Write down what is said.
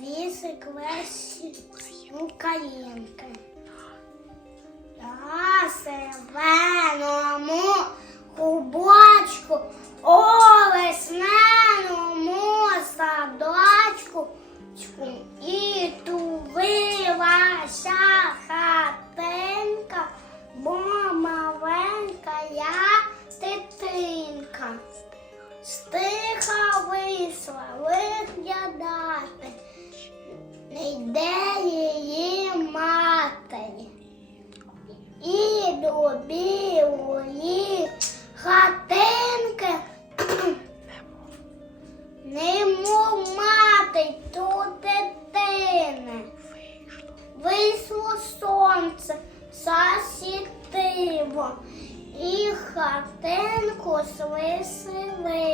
вісик весь Українки. На зеленому кубочку, у весняному садочку, чку, і тулилася хатинка, бо маленька я дитинка. Стиха висла виглядати, до білої хатинки немов мати тут дитини. Вийшло сонце, засітиво і хатинку звеселило.